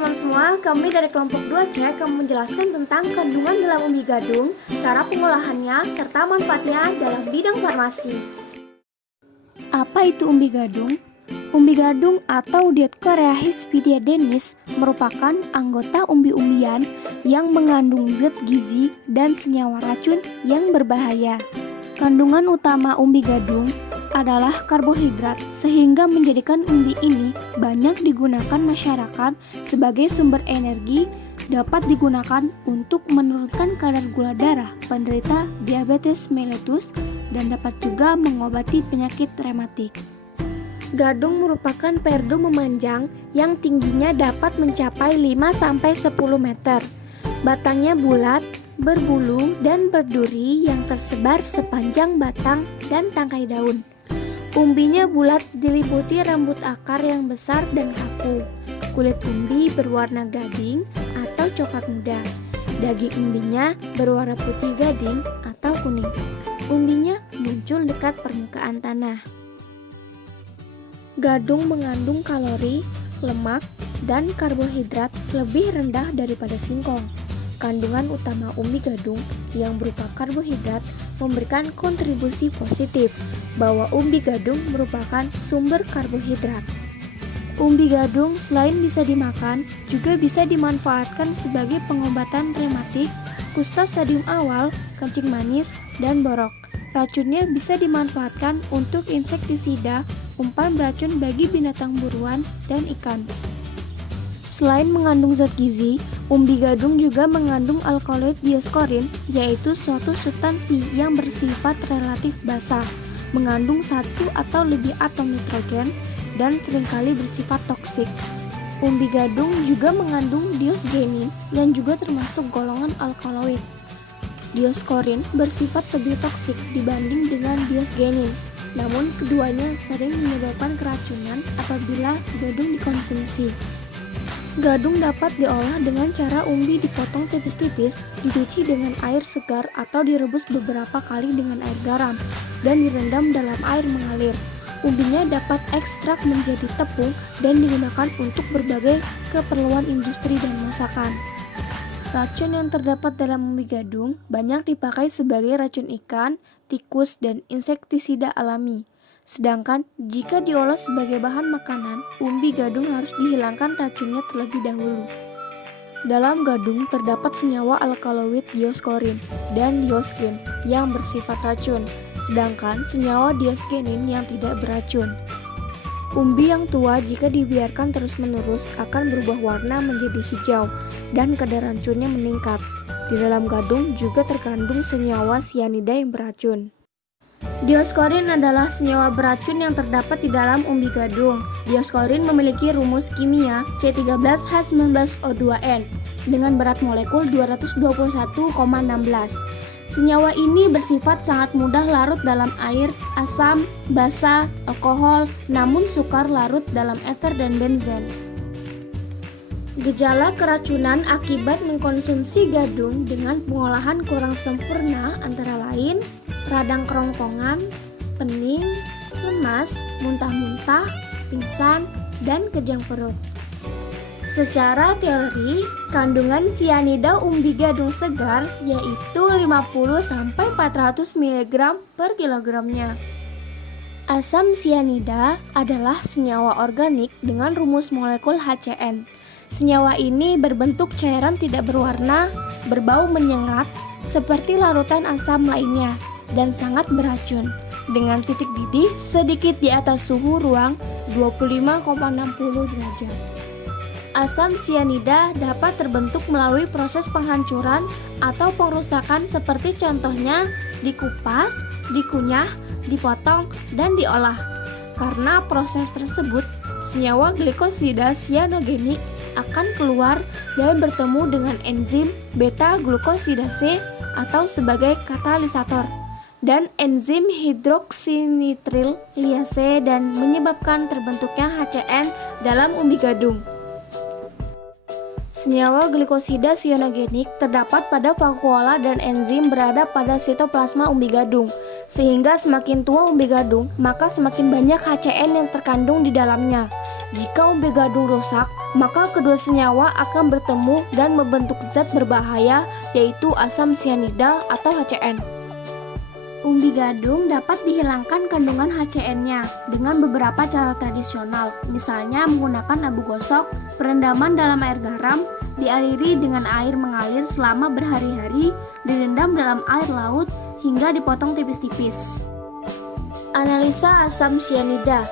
teman-teman semua, kami dari kelompok 2C akan menjelaskan tentang kandungan dalam umbi gadung, cara pengolahannya, serta manfaatnya dalam bidang farmasi. Apa itu umbi gadung? Umbi gadung atau Dioicorealis pidiadennis merupakan anggota umbi-umbian yang mengandung zat gizi dan senyawa racun yang berbahaya. Kandungan utama umbi gadung adalah karbohidrat, sehingga menjadikan umbi ini banyak digunakan masyarakat sebagai sumber energi, dapat digunakan untuk menurunkan kadar gula darah penderita diabetes mellitus dan dapat juga mengobati penyakit rematik. Gadung merupakan perdu memanjang yang tingginya dapat mencapai 5-10 meter. Batangnya bulat, berbulu dan berduri yang tersebar sepanjang batang dan tangkai daun. Umbinya bulat diliputi rambut akar yang besar dan kaku. Kulit umbi berwarna gading atau coklat muda. Daging umbinya berwarna putih gading atau kuning. Umbinya muncul dekat permukaan tanah. Gadung mengandung kalori, lemak, dan karbohidrat lebih rendah daripada singkong. Kandungan utama umbi gadung yang berupa karbohidrat memberikan kontribusi positif bahwa umbi gadung merupakan sumber karbohidrat. Umbi gadung selain bisa dimakan, juga bisa dimanfaatkan sebagai pengobatan rematik, kusta stadium awal, kencing manis, dan borok. Racunnya bisa dimanfaatkan untuk insektisida, umpan beracun bagi binatang buruan dan ikan. Selain mengandung zat gizi, umbi gadung juga mengandung alkaloid Dioskorin, yaitu suatu substansi yang bersifat relatif basa, mengandung satu atau lebih atom nitrogen, dan seringkali bersifat toksik. Umbi gadung juga mengandung diosgenin yang juga termasuk golongan alkaloid. Dioskorin bersifat lebih toksik dibanding dengan diosgenin, namun keduanya sering menyebabkan keracunan apabila gadung dikonsumsi. Gadung dapat diolah dengan cara umbi dipotong tipis-tipis, dicuci dengan air segar atau direbus beberapa kali dengan air garam, dan direndam dalam air mengalir. Umbinya dapat ekstrak menjadi tepung dan digunakan untuk berbagai keperluan industri dan masakan. Racun yang terdapat dalam umbi gadung banyak dipakai sebagai racun ikan, tikus, dan insektisida alami. Sedangkan jika diolah sebagai bahan makanan, umbi gadung harus dihilangkan racunnya terlebih dahulu. Dalam gadung terdapat senyawa alkaloid Dioskorin dan diosgen yang bersifat racun, sedangkan senyawa diosgenin yang tidak beracun. Umbi yang tua jika dibiarkan terus-menerus akan berubah warna menjadi hijau dan kadar racunnya meningkat. Di dalam gadung juga terkandung senyawa sianida yang beracun. Dioskorin adalah senyawa beracun yang terdapat di dalam umbi gadung. Dioskorin memiliki rumus kimia C13H19O2N dengan berat molekul 221,16. Senyawa ini bersifat sangat mudah larut dalam air, asam, basa, alkohol, namun sukar larut dalam ether dan benzen. Gejala keracunan akibat mengkonsumsi gadung dengan pengolahan kurang sempurna antara lain radang kerongkongan, pening, lemas, muntah-muntah, pingsan, dan kejang perut. Secara teori, kandungan sianida umbi gadung segar yaitu 50-400 mg per kilogramnya. Asam sianida adalah senyawa organik dengan rumus molekul HCN. Senyawa ini berbentuk cairan tidak berwarna, berbau menyengat, seperti larutan asam lainnya, dan sangat beracun, dengan titik didih sedikit di atas suhu ruang 25,60 derajat. Asam sianida dapat terbentuk melalui proses penghancuran atau pengrusakan seperti contohnya dikupas, dikunyah, dipotong, dan diolah. Karena proses tersebut, senyawa glikosida sianogenik akan keluar dan bertemu dengan enzim beta-glukosidase atau sebagai katalisator dan enzim hidroksinitril liase dan menyebabkan terbentuknya HCN dalam umbi gadung. Senyawa glikosida sianogenik terdapat pada vakuola dan enzim berada pada sitoplasma umbi gadung, sehingga semakin tua umbi gadung, maka semakin banyak HCN yang terkandung di dalamnya. Jika umbi gadung rusak, maka kedua senyawa akan bertemu dan membentuk zat berbahaya, yaitu asam sianida atau HCN. Umbi gadung dapat dihilangkan kandungan HCN-nya dengan beberapa cara tradisional, misalnya menggunakan abu gosok, perendaman dalam air garam, dialiri dengan air mengalir selama berhari-hari, direndam dalam air laut, hingga dipotong tipis-tipis. Analisa asam sianida.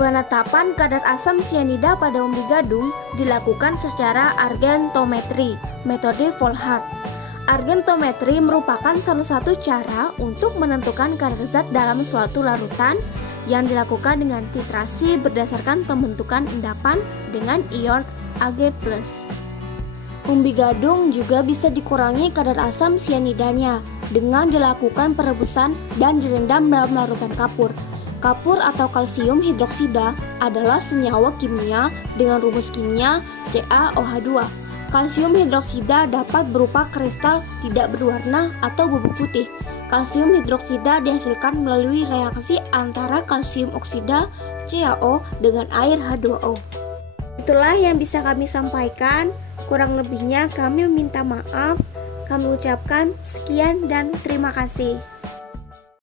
Penetapan kadar asam sianida pada umbi gadung dilakukan secara argentometri, metode Volhard. Argentometri merupakan salah satu cara untuk menentukan kadar zat dalam suatu larutan yang dilakukan dengan titrasi berdasarkan pembentukan endapan dengan ion Ag+. Umbi gadung juga bisa dikurangi kadar asam sianidanya dengan dilakukan perebusan dan direndam dalam larutan kapur. Kapur atau kalsium hidroksida adalah senyawa kimia dengan rumus kimia CaOH2. Kalsium hidroksida dapat berupa kristal tidak berwarna atau bubuk putih. Kalsium hidroksida dihasilkan melalui reaksi antara kalsium oksida CaO dengan air H2O. Itulah yang bisa kami sampaikan. Kurang lebihnya kami meminta maaf. Kami ucapkan sekian dan terima kasih.